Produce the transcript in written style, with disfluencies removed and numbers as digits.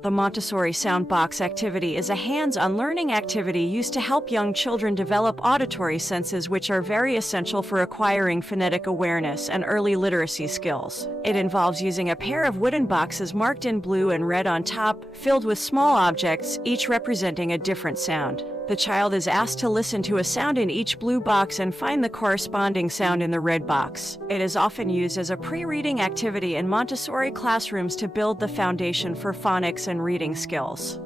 The Montessori Sound Box activity is a hands-on learning activity used to help young children develop auditory senses, which are very essential for acquiring phonetic awareness and early literacy skills. It involves using a pair of wooden boxes marked in blue and red on top, filled with small objects, each representing a different sound. The child is asked to listen to a sound in each blue box and find the corresponding sound in the red box. It is often used as a pre-reading activity in Montessori classrooms to build the foundation for phonics and reading skills.